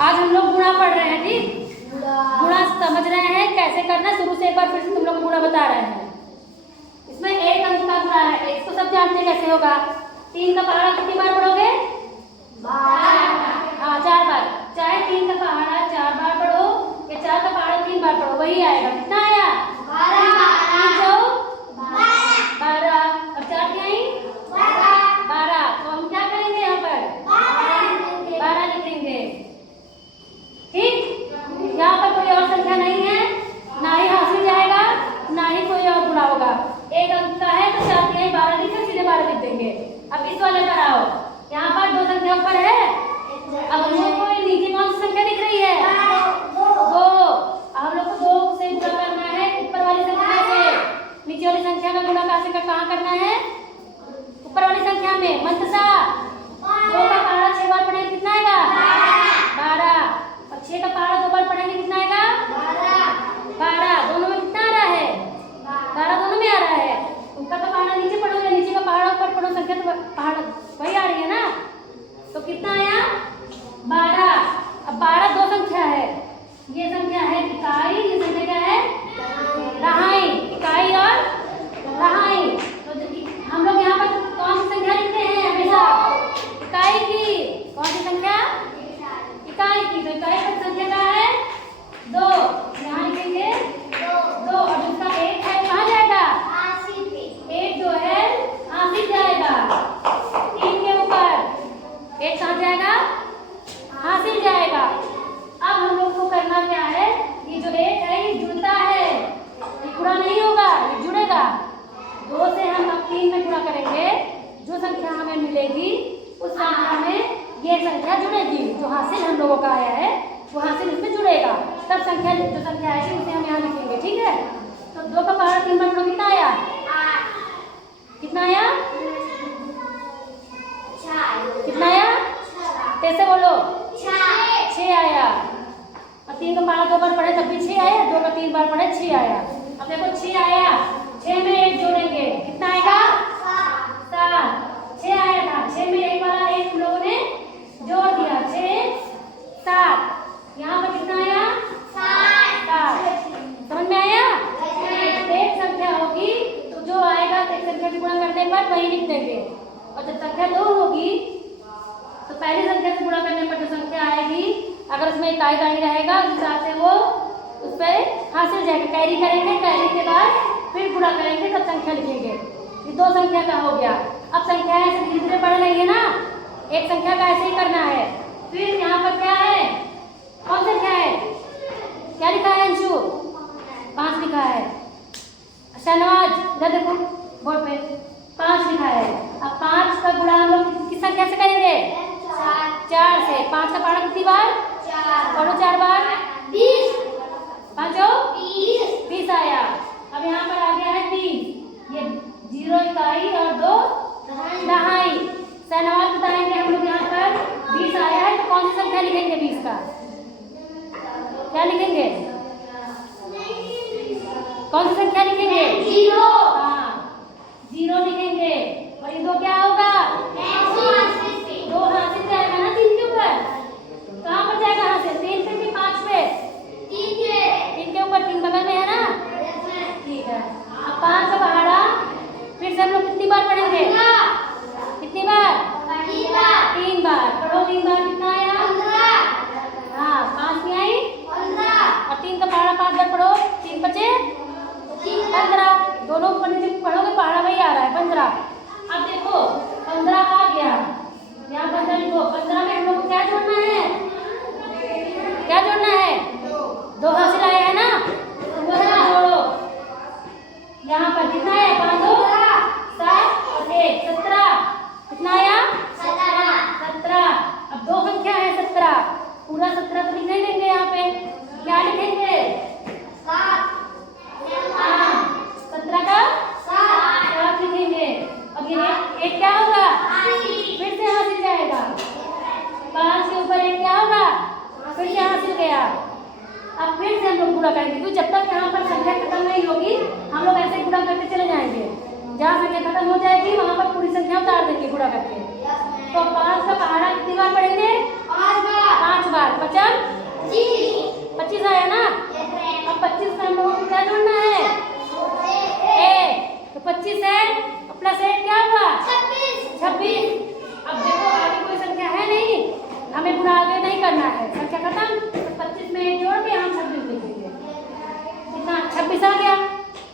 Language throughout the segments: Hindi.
आज हम लोग गुणा पढ़ रहे हैं, ठीक। गुणा समझ रहे हैं कैसे करना, शुरू से एक बार फिर से तुम लोग को गुणा बता रहे हैं। इसमें एक अंक का गुणा है, इसको सब जानते हैं कैसे होगा। 3 का पहाड़ा कितनी बार पढ़ोगे? 4 बार। चाहे 3 का पहाड़ा 4 बार पढ़ो या 4 का पहाड़ा 3 बार पढ़ो, वही आएगा। कितना आया? 12। अब 4 क्या आई? 12। तो हम क्या करेंगे यहाँ पर? 12 लिखेंगे, ठीक। यहाँ पर कोई और संख्या नहीं है, ना ही हासिल जाएगा, ना ही कोई और गुणा होगा। एक अंक का है तो 4 के 12 लिखे, सीधे 12 लिख देंगे। अब इस वाले पर आओ, यहाँ पर 2 संख्या ऊपर है। अब हम लोग को नीचे कौन सी संख्या दिख रही है? 2। हम लोग को 2 से गुणा करना है ऊपर वाली संख्या से। नीचे वाली संख्या का गुणा कहाँ करना है? ऊपर वाली संख्या में। मंत्रसा 2 का पहाड़ा 6 बार पढ़ेंगे, कितना आएगा? 12। और 6 का पहाड़ा 2 बार पढ़ेंगे, कितना आएगा? 12। दोनों में कितना आ रहा है? 12 दोनों में आ रहा है। ऊपर का पहाड़ा नीचे पढ़ो या नीचे का पहाड़ा ऊपर पढ़ो, संख्या तो पहाड़ा वही आ रही है ना। तो कितना आया? 12। अब 12 दो संख्या है, ये संख्या है इकाई, ये संख्या क्या है? दहाई। इकाई और दहाई। तो हम लोग यहाँ पर कौन सी संख्या लिखते हैं हमेशा? इकाई की। कौन सी संख्या? इकाई की। तो इकाई की संख्या क्या है? 2। यहाँ लिखेंगे 2। और जिसका 1 है कहाँ जाएगा? 1 जो है हासिल जाएगा, 3 के ऊपर 1 कहाँ जाएगा? हासिल जाएगा। अब हम लोग को करना क्या है? ये जो 1 है ये जुड़ता है, ये गुणा नहीं होगा, ये जुड़ेगा। 2 से हम अब 3 में गुणा करेंगे, जो संख्या हमें मिलेगी उस संख्या में ये संख्या जुड़ेगी। जो हासिल हम लोगों का आया है वो हासिल इसमें जुड़ेगा, तब संख्या जो संख्या आएगी उसे हम यहाँ लिखेंगे, ठीक है। तो 2 का पहाड़ा 3 बार पढ़ो, कितना आया? कितना आया? कितना आया? कैसे बोलो? 6 आया। और 3 का पहाड़ा 2 बार पढ़े तब भी 6 आया, 2 का 3 बार पढ़े 6 आया। अब देखो 6 आया, 6 में 1 जोड़ेंगे, कितना आएगा? 7। 6 आया था, 6 में 1 वाला 1 हम लोगों ने जोड़ दिया, 6 7। यहाँ पर कितना आया? 7। समझ में आया? एक संख्या होगी तो जो आएगा एक संख्या से गुणा करने पर वही लिख देंगे, और जब संख्या 2 होगी तो पहली संख्या से गुणा करने पर जो संख्या आएगी अगर उसमें इकाई दाई रहेगा उस हिसाब से वो उस पर हासिल जाएगा। कैरी करेंगे, कैरी के बाद फिर गुणा करेंगे, तब संख्या लिखेंगे। ये 2 संख्या का हो गया। अब संख्या ऐसे धीरे धीरे बढ़ रही है ना, एक संख्या का ऐसे ही करना है। फिर यहाँ पर क्या है? कौन संख्या है? क्या लिखा है अंशु? 5 लिखा है। शहनवाज इधर देखो बोर्ड पे, 5 लिखा है। अब 5 का गुणा हम लोग किस संख्या से करेंगे? 4 से। 5 का पहाड़ा कितनी बार पढ़ो? 4 बार। 20। 20 आया। अब यहाँ पर आ गया है 20। ये 0 इकाई और 2 दहाई। शहनवाज बताएंगे हम लोग यहाँ पर 20 आया है तो कौन सी संख्या लिखेंगे? 20 का क्या लिखेंगे? कौन सी संख्या लिखेंगे? 0। हाँ 0 लिखेंगे। और ये 2 क्या होगा? 2 हासिल जाएगा ना 3 के ऊपर। कहाँ पर जाएगा हासिल? 3 पे कि 5 पे? 3 के ऊपर, 3 बगल में है ना, ठीक है। अब 5 का पहाड़ा फिर से हम लोग कितनी बार पढ़ेंगे? कितनी बार? 3 बार पढ़ो। 3 बार कितना आया? 15। हाँ 5 में आई 15। और 3 का पहाड़ा 5 बार पढ़ो, 3 बचे 15। दोनों ऊपर नीचे पढ़ोगे पहाड़ा वही आ रहा है 15। अब देखो 15 आ गया, यहाँ 15 लिखो। 15 में हम लोग को क्या जोड़ना है? क्या जोड़ना है? 2 हासिल आया है ना, तो वो जोड़ो। यहाँ पर कितना है? 5 2 7 और 1 17। कितना आया? 17। अब 2 संख्या है 17, पूरा 17 तो लिख नहीं देंगे। यहाँ पे क्या लिखेंगे? 17 का 7 लिखेंगे। अब ये 1 क्या होगा? फिर से हासिल जाएगा। 5 के ऊपर 1 क्या होगा? फिर से हासिल गया। अब फिर से हम लोग गुणा करेंगे, क्योंकि जब तक यहाँ पर संख्या खत्म नहीं होगी हम लोग ऐसे गुणा करते चले जाएंगे। जहाँ संख्या खत्म हो जाएगी वहाँ पर पूरी संख्या उतार देंगे गुणा करके। तो 5 का पहाड़ा कितनी बार पढ़ेंगे? 5 बार। 5 बार। 55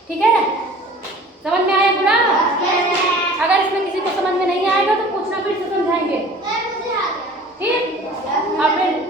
ठीक है, समझ में आया पूरा? अगर इसमें किसी को समझ में नहीं आएगा तो पूछना, फिर से समझाएंगे। ठीक, और फिर